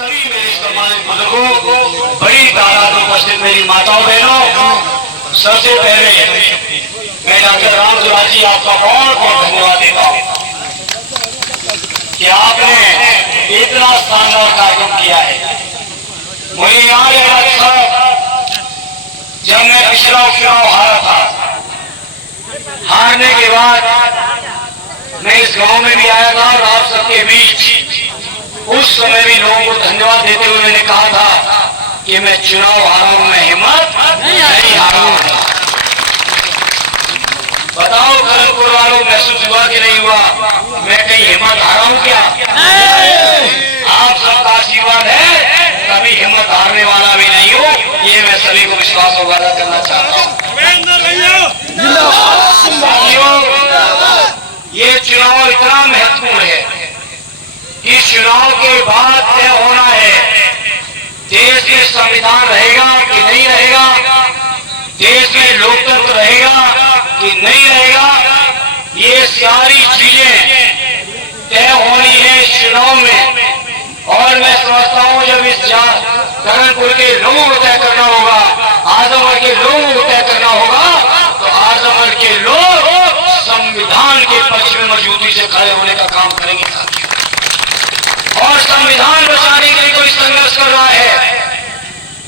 सभी मेरे सम्मानित बुजुर्गों, बड़ी तादाद में उपस्थित मेरी माताओं बहनों, सबसे पहले मैं डॉक्टर राम दुलाल जी आपका बहुत बहुत धन्यवाद देता हूँ कि आपने इतना शानदार कार्यक्रम किया है। मुझे याद है साहब, जब मैं पिछला चुनाव हारा था, हारने के बाद मैं इस गांव में भी आया था और आप सबके बीच उस समय भी लोगों को धन्यवाद देते हुए मैंने कहा था कि मैं चुनाव हारा हूं, मैं हिम्मत नहीं हारा हूं। बताओ करणपुर वालों, महसूस हुआ कि नहीं हुआ? मैं कहीं हिम्मत हारा हूं क्या? आप सबका आशीर्वाद है, कभी हिम्मत हारने वाला भी नहीं हूं, ये मैं सभी को विश्वास और वादा करना चाहता हूं। ये चुनाव इतना महत्वपूर्ण है कि चुनाव के बाद तय होना है देश में संविधान रहेगा कि नहीं रहेगा, देश में लोकतंत्र रहेगा कि नहीं रहेगा। ये सारी चीजें तय होनी है इस चुनाव में, और मैं समझता हूं जब इस करणपुर के लोगों को तय करना होगा, आजमगढ़ के लोगों को तय करना होगा, तो आजमगढ़ के लोग संविधान के पक्ष में मजबूती से खड़े होने का काम करेंगे साथियों। और संविधान बचाने के लिए कोई संघर्ष कर रहा है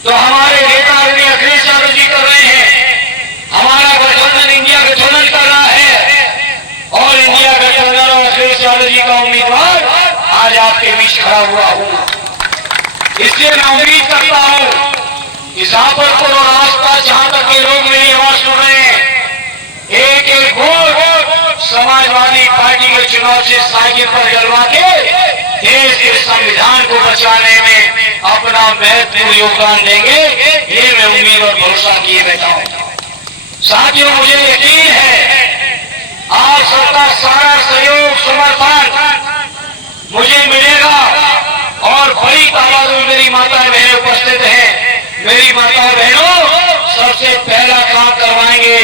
तो हमारे नेता आदरणीय अखिलेश यादव जी कर रहे हैं, हमारा गठबंधन इंडिया गठबंधन कर रहा है, और इंडिया गठबंधन और अखिलेश यादव जी का उम्मीदवार आज आपके बीच खड़ा हुआ हूं। इसलिए मैं उम्मीद करता हूं कि जाफरपुर और आसपास जहां तक के लोग मेरी आवाज सुन रहे हैं, एक एक वोट समाजवादी पार्टी के चुनाव से साइकिल पर डलवा के देश के संविधान को बचाने में अपना महत्वपूर्ण योगदान देंगे, ये मैं उम्मीद और भरोसा किए बैठा हूं। साथियों, मुझे यकीन है आप सबका सारा सहयोग समर्थन मुझे मिलेगा, और बड़ी तादाद में मेरी माताएं बहनें उपस्थित हैं। मेरी माताएं बहनों, सबसे पहला काम करवाएंगे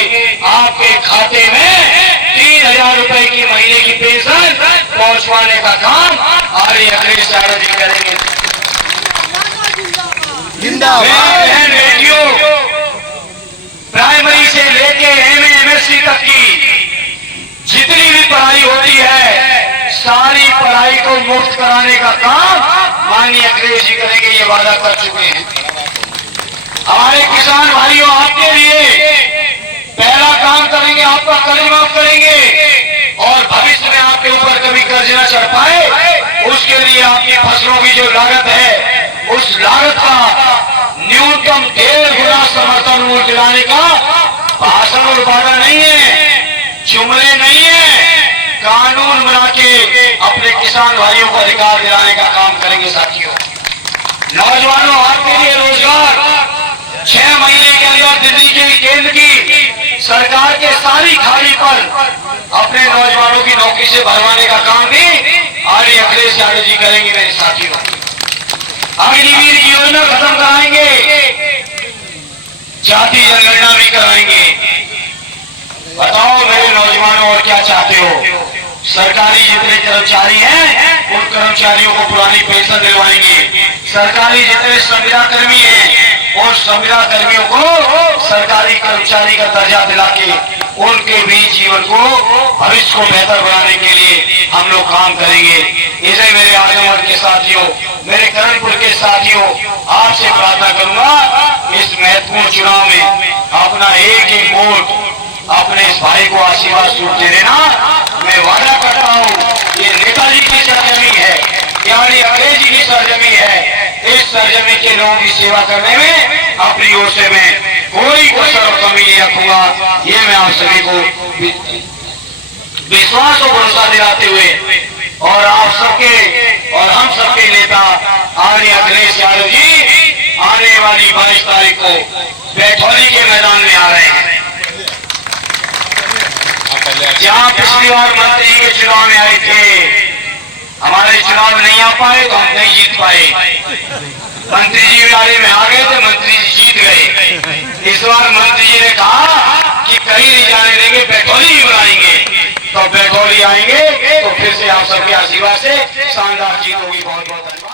आपके खाते में 3000 रुपए की महीने की पेंशन पहुंचवाने का काम आर्य अखिलेश यादव जी करेंगे। बहन बेटियों, प्राइमरी से लेके MA MSc तक की जितनी भी पढ़ाई होती है, सारी पढ़ाई को मुफ्त कराने का काम माननीय अखिलेश जी करेंगे, ये वादा कर चुके हैं। हमारे किसान भाइयों, आपके लिए पहला काम करेंगे, आपका कर्ज माफ करेंगे, और भविष्य में आपके ऊपर कभी कर्ज न चढ़ पाए उसके लिए आपकी फसलों की जो लागत है, उस लागत का न्यूनतम 1.5 गुना समर्थन मूल्य दिलाने का भाषण और वादा नहीं है, जुमले नहीं है, कानून बना के अपने किसान भाइयों को अधिकार दिलाने का काम करेंगे। साथियों, नौजवानों, आपके लिए रोजगार 6 महीने के अंदर दिल्ली के केंद्र की सरकार के सारी खाली पर अपने नौजवानों की नौकरी से भरवाने का काम भी आर्य अखिलेश यादव जी करेंगे। मेरे साथियों, अग्निवीर की योजना खत्म कराएंगे, जाति जनगणना भी कराएंगे। बताओ मेरे नौजवानों, और क्या चाहते हो? सरकारी जितने कर्मचारी हैं उन कर्मचारियों को पुरानी पेंशन दिलवाएंगे, सरकारी जितने संविदा कर्मी हैं और संविदा कर्मियों को सरकारी कर्मचारी का दर्जा दिला के उनके भी जीवन को, भविष्य को बेहतर बनाने के लिए हम लोग काम करेंगे। इसे मेरे आजमगढ़ के साथियों, मेरे करणपुर के साथियों, आपसे प्रार्थना करूंगा इस महत्वपूर्ण चुनाव में अपना एक एक वोट अपने इस भाई को आशीर्वाद स्वरूप दे देना। मैं वादा करता हूँ ये नेताजी की सरजमी है, यानी अखिलेश जी की सरजमी है। इस सरजमी के लोगों की सेवा करने में अपनी ओर से मैं कोई कसर और कमी नहीं रखूंगा, ये मैं आप सभी को विश्वास और भरोसा दिलाते हुए, और आप सबके और हम सबके नेता आर्य अखिलेश यादव जी आने वाली 22 तारीख को बैठौली के मैदान में आ रहे हैं। जहां पिछली बार मंत्री जी के चुनाव में आए थे, हमारे चुनाव में नहीं आ पाए तो हम नहीं जीत पाए। मंत्री जी वाले में आ गए थे, मंत्री जी जीत गए। इस बार मंत्री जी ने कहा कि कहीं नहीं जाने देंगे, बैठौली ही बनाएंगे, तो बैठौली आएंगे तो फिर से आप सबके आशीर्वाद से शानदार जीत होगी। बहुत बहुत धन्यवाद।